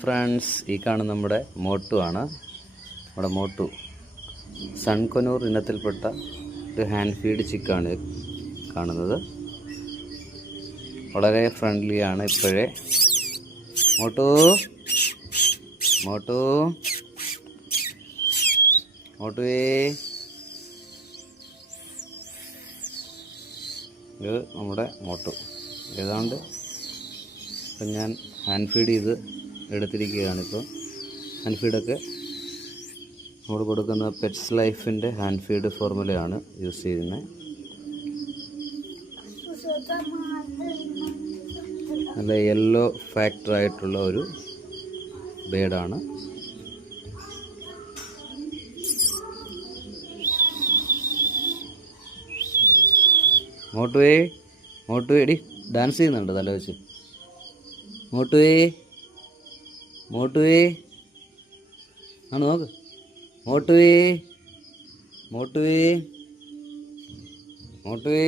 Friends, ഈ കാണുന്ന നമ്മുടെ മോട്ടു ആണ്. നമ്മുടെ മോട്ടു സൺകൊനൂർ ഇനത്തിൽപ്പെട്ട ഒരു ഹാൻഡ് ഫീഡ് ചിക്കാണ് കാണുന്നത്. വളരെ ഫ്രണ്ട്ലിയാണ്. ഇപ്പോഴേ മോട്ടു മോട്ടു മോട്ടുവേ, ഇത് നമ്മുടെ മോട്ടു. ഏതാണ്ട് ഇപ്പം ഞാൻ ഹാൻഡ് ഫീഡ് ചെയ്ത് എടുത്തിരിക്കുകയാണിപ്പോൾ. ഹാൻഡ് ഫീഡൊക്കെ നമ്മൾ കൊടുക്കുന്ന പെറ്റ്സ് ലൈഫിൻ്റെ ഹാൻഡ് ഫീഡ് ഫോർമുലയാണ് യൂസ് ചെയ്യുന്നത്. നല്ല യെല്ലോ ഫാക്ടറായിട്ടുള്ള ഒരു ബേഡാണ്. മോട്ടുവേ മോട്ടുവേ എടി ഡാൻസ് ചെയ്യുന്നുണ്ട് തല വെച്ച്. മോട്ടുവേ മോട്ടുവേ ആണ്, നോക്ക്. മോട്ടുവേ മോട്ടുവേ മോട്ടുവേ